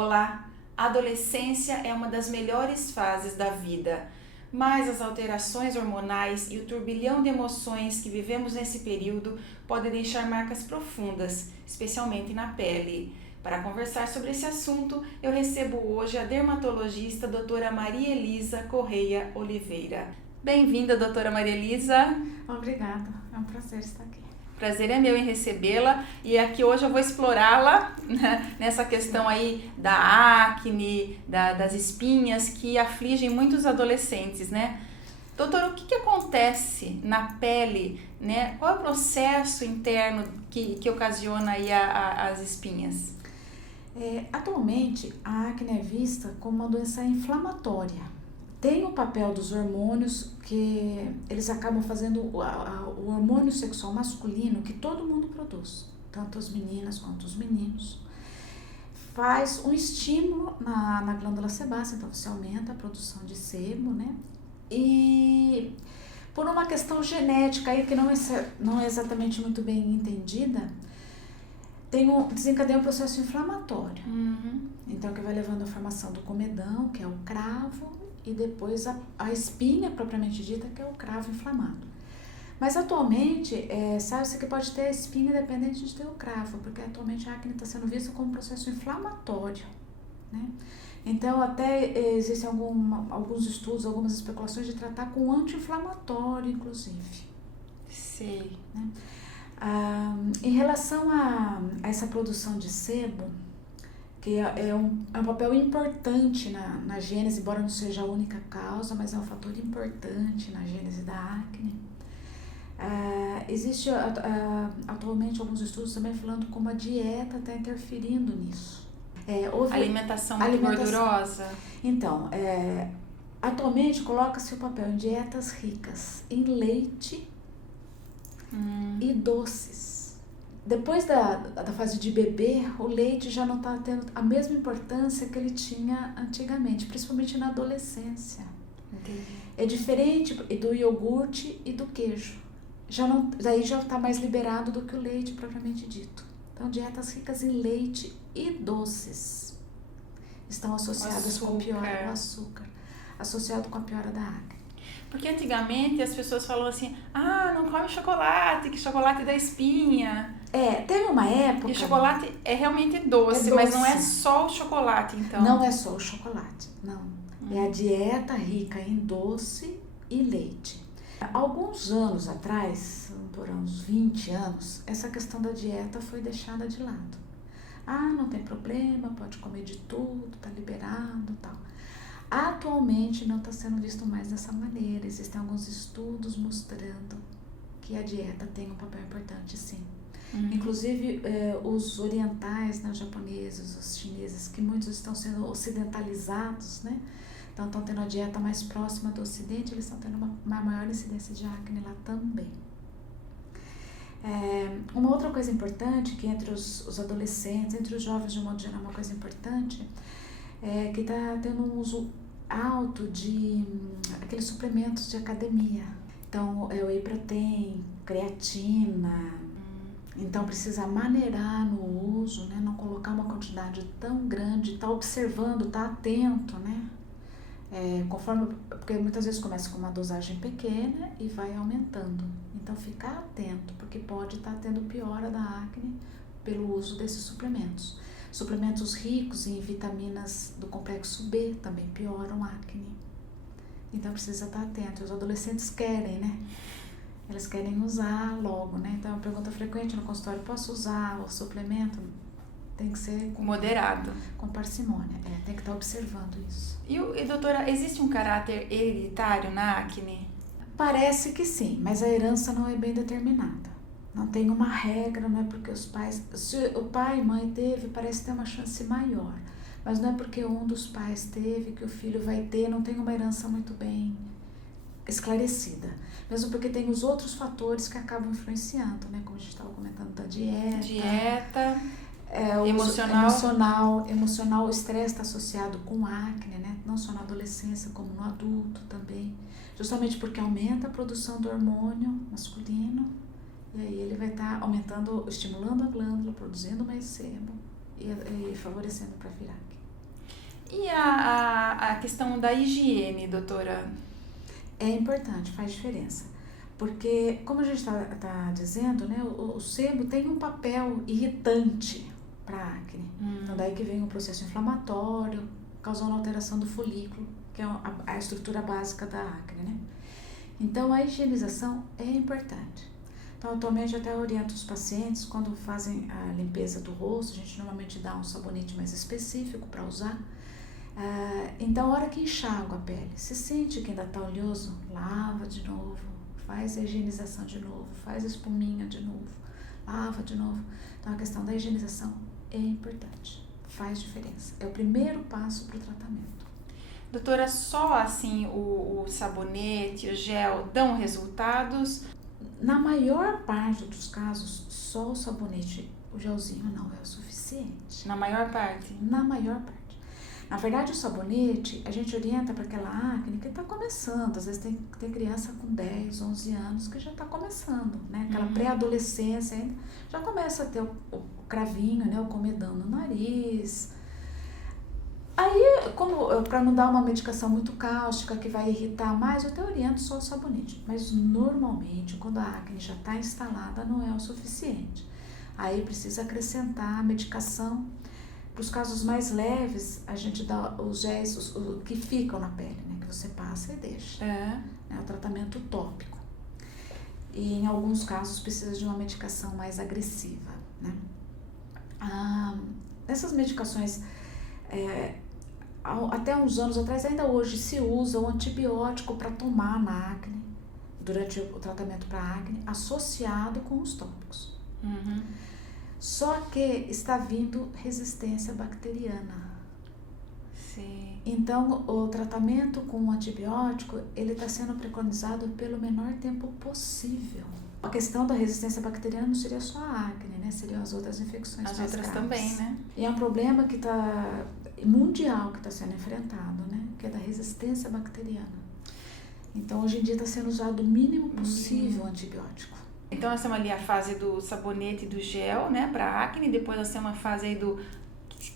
Olá! A adolescência é uma das melhores fases da vida, mas as alterações hormonais e o turbilhão de emoções que vivemos nesse período podem deixar marcas profundas, especialmente na pele. Para conversar sobre esse assunto, eu recebo hoje a dermatologista doutora Maria Elisa Correia Oliveira. Bem-vinda, doutora Maria Elisa. Obrigada, é um prazer estar aqui. Prazer é meu em recebê-la e aqui hoje eu vou explorá-la, né, nessa questão aí da acne, das espinhas que afligem muitos adolescentes, né? Doutora, o que acontece na pele, né? Qual é o processo interno que ocasiona aí as espinhas? Atualmente, a acne é vista como uma doença inflamatória. Tem o papel dos hormônios que eles acabam fazendo o hormônio sexual masculino que todo mundo produz, tanto as meninas quanto os meninos. Faz um estímulo na glândula sebácea, então você aumenta a produção de sebo, né? E por uma questão genética aí que não é exatamente muito bem entendida, desencadeia um processo inflamatório. Então, que vai levando à formação do comedão, que é o cravo, e depois a espinha propriamente dita, que é o cravo inflamado. Mas atualmente, sabe-se que pode ter a espinha independente de ter o cravo, porque atualmente a acne está sendo vista como um processo inflamatório, né? Então, até existem alguns estudos, algumas especulações de tratar com anti-inflamatório, inclusive. Sei. Né? Em relação a essa produção de sebo, que é um papel importante na gênese, embora não seja a única causa, mas é um fator importante na gênese da acne. Existe atualmente alguns estudos também falando como a dieta está interferindo nisso. Alimentação muito gordurosa? Então, atualmente coloca-se o papel em dietas ricas em leite e doces. Depois da fase de bebê, o leite já não está tendo a mesma importância que ele tinha antigamente, principalmente na adolescência. Entendi. É diferente do iogurte e do queijo. Daí já está mais liberado do que o leite propriamente dito. Então, dietas ricas em leite e doces estão associadas com a piora do açúcar, associado com a piora da acne. Porque antigamente as pessoas falavam assim, não come chocolate, que chocolate dá espinha. Teve uma época... E chocolate é realmente doce, mas não é só o chocolate, então. Não é só o chocolate, não. É a dieta rica em doce e leite. Alguns anos atrás, por uns 20 anos, essa questão da dieta foi deixada de lado. Não tem problema, pode comer de tudo, tá liberado e tal. Atualmente não está sendo visto mais dessa maneira. Existem alguns estudos mostrando que a dieta tem um papel importante, sim. Inclusive os orientais, né, os japoneses, os chineses, que muitos estão sendo ocidentalizados, né? Então estão tendo a dieta mais próxima do ocidente, eles estão tendo uma maior incidência de acne lá também. Uma outra coisa importante, que entre os adolescentes, entre os jovens de um modo geral, uma coisa importante, que está tendo um uso alto de aqueles suplementos de academia. Então, é o whey protein, creatina. Então, precisa maneirar no uso, né? Não colocar uma quantidade tão grande, tá observando, tá atento, né? Porque muitas vezes começa com uma dosagem pequena e vai aumentando. Então, ficar atento, porque pode estar tendo piora da acne pelo uso desses suplementos. Suplementos ricos em vitaminas do complexo B também pioram a acne. Então precisa estar atento. Os adolescentes querem, né? Eles querem usar logo, né? Então é uma pergunta frequente no consultório: posso usar o suplemento? Tem que ser moderado. Com parcimônia. Tem que estar observando isso. E doutora, existe um caráter hereditário na acne? Parece que sim, mas a herança não é bem determinada. Não tem uma regra, não é porque os pais... Se o pai e mãe teve, parece ter uma chance maior. Mas não é porque um dos pais teve que o filho vai ter, não tem uma herança muito bem esclarecida. Mesmo porque tem os outros fatores que acabam influenciando, né? Como a gente estava comentando da dieta. Emocional, o estresse está associado com acne, né? Não só na adolescência, como no adulto também. Justamente porque aumenta a produção do hormônio masculino. E aí ele vai estar aumentando, estimulando a glândula, produzindo mais sebo e favorecendo para a virar acne. E a questão da higiene, doutora? É importante, faz diferença. Porque, como a gente tá dizendo, né, o sebo tem um papel irritante para a acne. Então, daí que vem o processo inflamatório, causando alteração do folículo, que é a estrutura básica da acne, né? Então, a higienização é importante. Então, atualmente, eu até oriento os pacientes, quando fazem a limpeza do rosto, a gente normalmente dá um sabonete mais específico para usar. Então, a hora que enxágua a pele, se sente que ainda está oleoso, lava de novo, faz a higienização de novo, faz a espuminha de novo, lava de novo. Então, a questão da higienização é importante, faz diferença. É o primeiro passo para o tratamento. Doutora, só assim o sabonete, o gel dão resultados? Na maior parte dos casos, só o sabonete, o gelzinho não é o suficiente. Na maior parte? Na maior parte. Na verdade, o sabonete, a gente orienta para aquela acne que está começando. Às vezes tem criança com 10, 11 anos que já está começando, né? Aquela pré-adolescência ainda, já começa a ter o cravinho, né? O comedão no nariz. Aí, para não dar uma medicação muito cáustica que vai irritar mais, eu te oriento só o sabonete. Mas normalmente, quando a acne já está instalada, não é o suficiente. Aí precisa acrescentar a medicação. Para os casos mais leves, a gente dá os géis que ficam na pele, né? Que você passa e deixa. É o tratamento tópico. E em alguns casos precisa de uma medicação mais agressiva, né? Essas medicações, até uns anos atrás, ainda hoje se usa o antibiótico para tomar na acne, durante o tratamento para acne, associado com os tópicos. Só que está vindo resistência bacteriana. Sim. Então, o tratamento com o antibiótico, ele está sendo preconizado pelo menor tempo possível. A questão da resistência bacteriana não seria só a acne, né? Seriam as outras infecções As mais outras graves. também, né? E é um problema que mundial que está sendo enfrentado, né? Que é da resistência bacteriana. Então, hoje em dia está sendo usado o mínimo possível o antibiótico. Então, nós temos ali a fase do sabonete e do gel, né, para acne. Depois nós temos a fase aí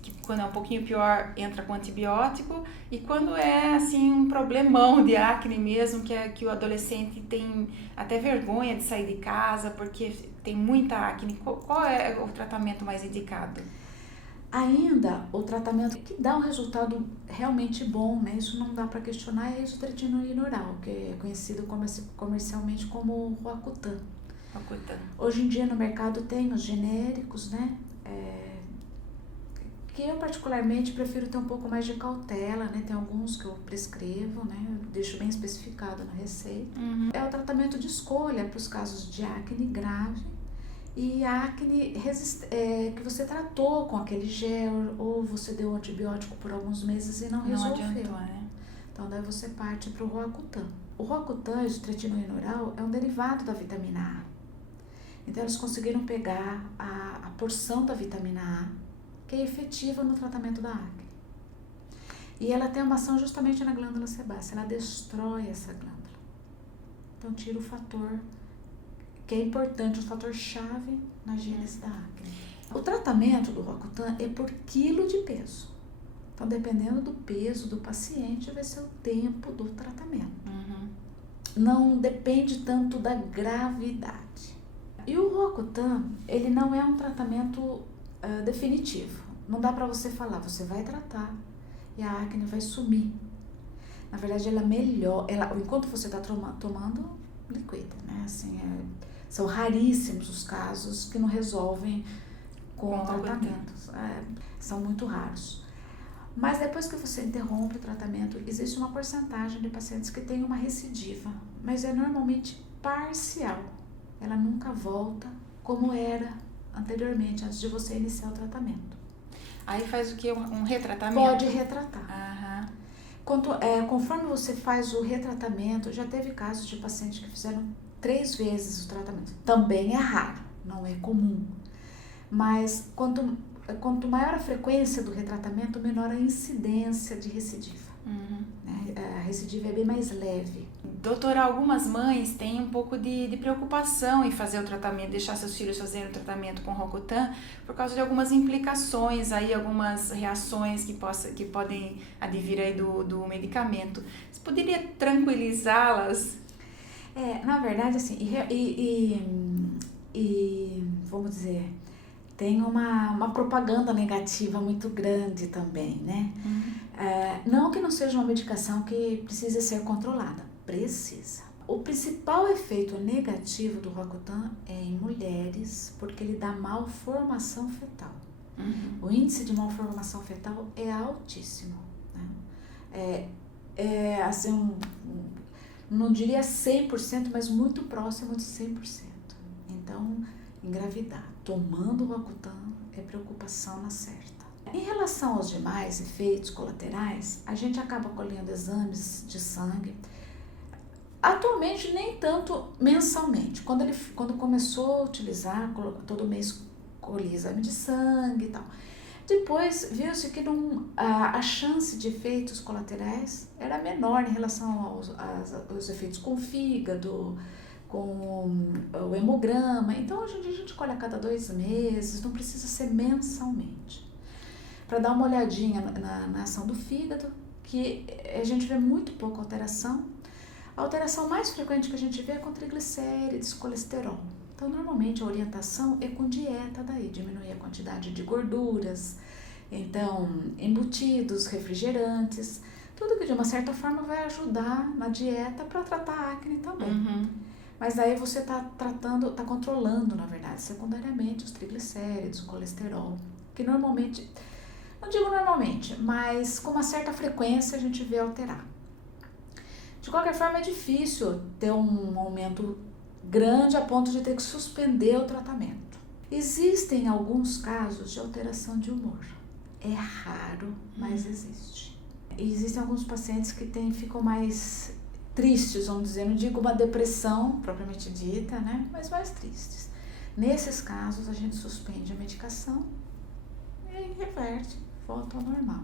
que quando é um pouquinho pior, entra com antibiótico. E quando é, assim, um problemão de acne mesmo, que o adolescente tem até vergonha de sair de casa porque tem muita acne, qual é o tratamento mais indicado? Ainda, o tratamento que dá um resultado realmente bom, né? Isso não dá para questionar, é a isotretinoína oral, que é conhecido comercialmente como Roacutan. Hoje em dia no mercado tem os genéricos, né? Que eu particularmente prefiro ter um pouco mais de cautela, né? Tem alguns que eu prescrevo, né? Eu deixo bem especificado na receita. É o tratamento de escolha para os casos de acne grave e a acne que você tratou com aquele gel ou você deu um antibiótico por alguns meses e não resolveu. Não adiantou, né? Então daí você parte para o Roacutan. O Roacutan, isotretinoína oral, é um derivado da vitamina A. Então, eles conseguiram pegar a porção da vitamina A, que é efetiva no tratamento da acne. E ela tem uma ação justamente na glândula sebácea, ela destrói essa glândula. Então, tira o fator que é importante, o fator-chave na gênese da acne. O tratamento do Roacutan é por quilo de peso. Então, dependendo do peso do paciente, vai ser o tempo do tratamento. Não depende tanto da gravidade. E o Roacutan, ele não é um tratamento definitivo. Não dá para você falar, você vai tratar e a acne vai sumir. Na verdade, ela melhora, enquanto você está tomando, liquida, né? Assim, são raríssimos os casos que não resolvem com tratamentos. São muito raros. Mas depois que você interrompe o tratamento, existe uma porcentagem de pacientes que tem uma recidiva, mas é normalmente parcial. Ela nunca volta como era anteriormente, antes de você iniciar o tratamento. Aí faz o quê? Um retratamento? Pode retratar. Conforme você faz o retratamento, já teve casos de pacientes que fizeram 3 vezes o tratamento. Também é raro, não é comum. Mas quanto maior a frequência do retratamento, menor a incidência de recidiva. Né? A recidiva é bem mais leve. Doutora, algumas mães têm um pouco de preocupação em fazer o tratamento, deixar seus filhos fazerem o tratamento com Roacutan, por causa de algumas implicações, aí, algumas reações que podem advir aí do medicamento. Você poderia tranquilizá-las? Na verdade, assim, vamos dizer, tem uma propaganda negativa muito grande também, né? Não que não seja uma medicação que precise ser controlada, precisa. O principal efeito negativo do Roacutan é em mulheres, porque ele dá malformação fetal. O índice de malformação fetal é altíssimo, né? Assim, não diria 100%, mas muito próximo de 100%. Então, engravidar tomando o Roacutan é preocupação na certa. Em relação aos demais efeitos colaterais, a gente acaba colhendo exames de sangue. Atualmente, nem tanto mensalmente. Quando começou a utilizar, todo mês colhia exame de sangue e tal. Depois, viu-se que a chance de efeitos colaterais era menor em relação aos efeitos com o fígado, com o hemograma. Então, hoje em dia, a gente colhe a cada 2 meses, não precisa ser mensalmente. Para dar uma olhadinha na ação do fígado, que a gente vê muito pouca alteração. A alteração mais frequente que a gente vê é com triglicérides, colesterol. Então, normalmente, a orientação é com dieta daí, diminuir a quantidade de gorduras, então, embutidos, refrigerantes, tudo que de uma certa forma vai ajudar na dieta para tratar a acne também. Mas aí você está controlando, na verdade, secundariamente os triglicéridos, o colesterol, que normalmente, não digo normalmente, mas com uma certa frequência a gente vê alterar. De qualquer forma, é difícil ter um aumento grande a ponto de ter que suspender o tratamento. Existem alguns casos de alteração de humor. É raro, mas existe. E existem alguns pacientes que ficam mais tristes, vamos dizer, não digo uma depressão propriamente dita, né? Mas mais tristes. Nesses casos, a gente suspende a medicação e reverte, volta ao normal.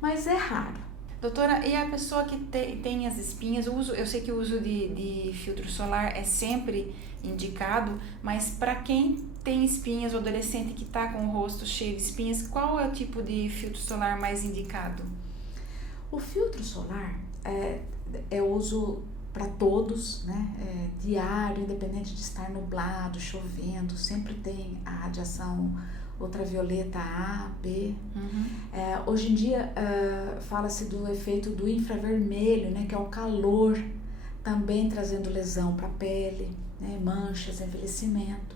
Mas é raro. Doutora, e a pessoa que tem as espinhas, eu sei que o uso de filtro solar é sempre indicado, mas para quem tem espinhas, o adolescente que está com o rosto cheio de espinhas, qual é o tipo de filtro solar mais indicado? O filtro solar é uso para todos, né? Diário, independente de estar nublado, chovendo, sempre tem a radiação ultravioleta A, B. Hoje em dia fala-se do efeito do infravermelho, né? Que é o calor, também trazendo lesão para a pele, né? Manchas, envelhecimento.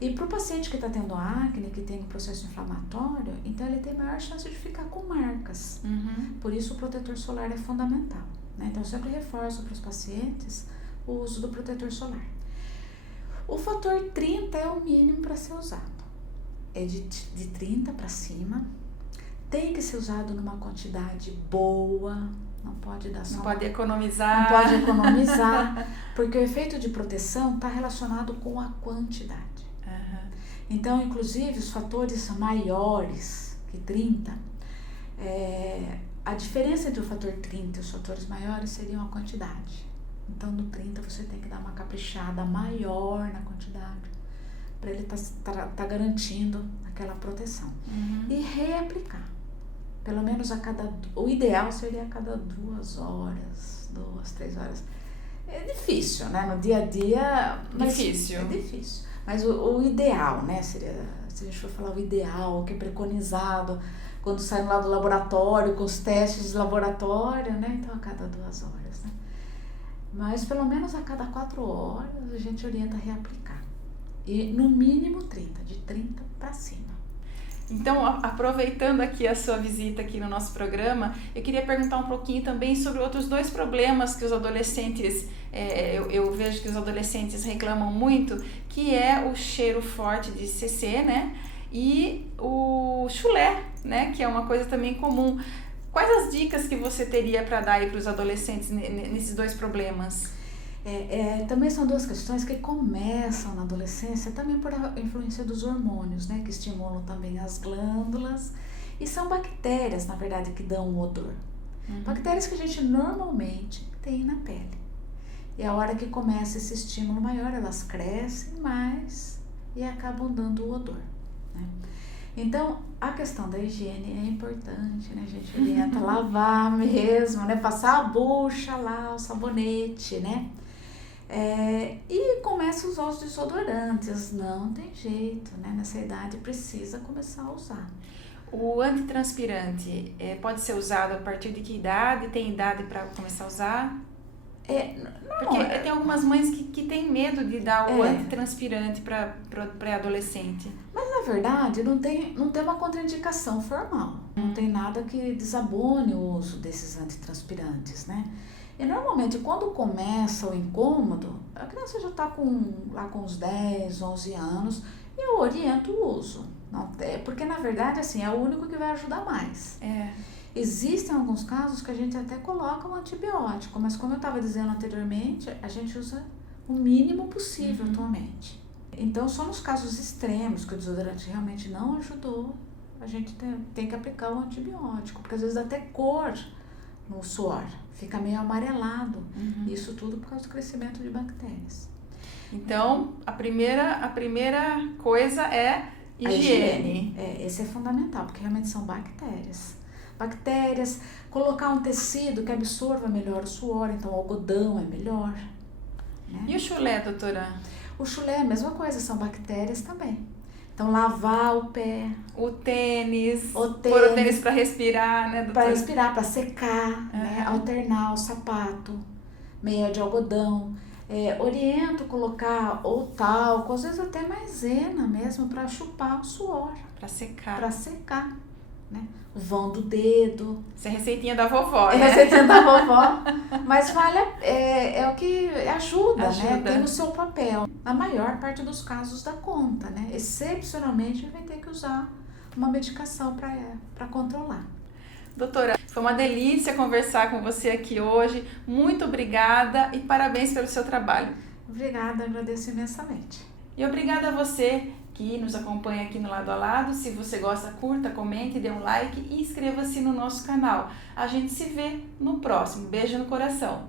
E para o paciente que está tendo acne, que tem um processo inflamatório, então ele tem maior chance de ficar com marcas. Por isso o protetor solar é fundamental, né? Então eu sempre reforço para os pacientes o uso do protetor solar. O fator 30 é o mínimo para ser usado. É de 30 para cima. Tem que ser usado numa quantidade boa. Não pode dar só. Não pode economizar. Não pode economizar, porque o efeito de proteção está relacionado com a quantidade. Então, inclusive, os fatores maiores que 30, a diferença entre o fator 30 e os fatores maiores seriam a quantidade. Então, no 30 você tem que dar uma caprichada maior na quantidade, para ele tá garantindo aquela proteção. E reaplicar. Pelo menos o ideal seria a cada 2 horas, 2, 3 horas. É difícil, né? No dia a dia, mas difícil. É difícil. Mas o ideal, né? Seria, se a gente for falar o ideal, o que é preconizado, quando sai lá do laboratório, com os testes de laboratório, né? Então, a cada 2 horas, né? Mas, pelo menos a cada 4 horas, a gente orienta a reaplicar. E, no mínimo, 30, de 30 para cima. Então, aproveitando aqui a sua visita aqui no nosso programa, eu queria perguntar um pouquinho também sobre outros 2 problemas que os adolescentes, eu vejo que os adolescentes reclamam muito, que é o cheiro forte de CC, né? E o chulé, né? Que é uma coisa também comum. Quais as dicas que você teria para dar aí para os adolescentes nesses 2 problemas? Também são 2 questões que começam na adolescência, também por influência dos hormônios, né, que estimulam também as glândulas, e são bactérias, na verdade, que dão o odor. Bactérias que a gente normalmente tem na pele. E a hora que começa esse estímulo maior, elas crescem mais e acabam dando o odor, né? Então, a questão da higiene é importante, né? A gente orienta lavar mesmo, né? Passar a bucha lá, o sabonete, né? E começa a usar os desodorantes, não tem jeito, né? Nessa idade precisa começar a usar. O antitranspirante pode ser usado a partir de que idade? Tem idade para começar a usar? Porque tem algumas mães que têm medo de dar o antitranspirante para pré-adolescente. Mas na verdade não tem uma contraindicação formal. Não tem nada que desabone o uso desses antitranspirantes, né? E normalmente quando começa o incômodo, a criança já está lá com uns 10, 11 anos e eu oriento o uso. Porque na verdade assim, é o único que vai ajudar mais. Existem alguns casos que a gente até coloca um antibiótico, mas como eu estava dizendo anteriormente, a gente usa o mínimo possível atualmente. Então, só nos casos extremos que o desodorante realmente não ajudou, a gente tem que aplicar o antibiótico, porque às vezes dá até cor no suor, fica meio amarelado. Isso tudo por causa do crescimento de bactérias. Então, a primeira coisa é higiene. Esse é fundamental, porque realmente são bactérias. Colocar um tecido que absorva melhor o suor, então o algodão é melhor, né? E o chulé, doutora? O chulé é a mesma coisa, são bactérias também. Então lavar o pé. O tênis. Pôr o tênis para respirar, né, doutora? Para respirar, para secar, né? Alternar o sapato, meia de algodão. Oriento colocar ou talco, às vezes até maisena mesmo, para chupar o suor. Para secar. Para secar. Né? O vão do dedo. Essa é a receitinha da vovó, né? Receitinha da vovó. Mas é o que ajuda, né? Tem o seu papel. Na maior parte dos casos dá conta, né? Excepcionalmente vai ter que usar uma medicação para controlar. Doutora, foi uma delícia conversar com você aqui hoje. Muito obrigada e parabéns pelo seu trabalho. Obrigada, agradeço imensamente. E obrigada a você que nos acompanha aqui no Lado a Lado. Se você gosta, curta, comente, dê um like e inscreva-se no nosso canal. A gente se vê no próximo. Beijo no coração.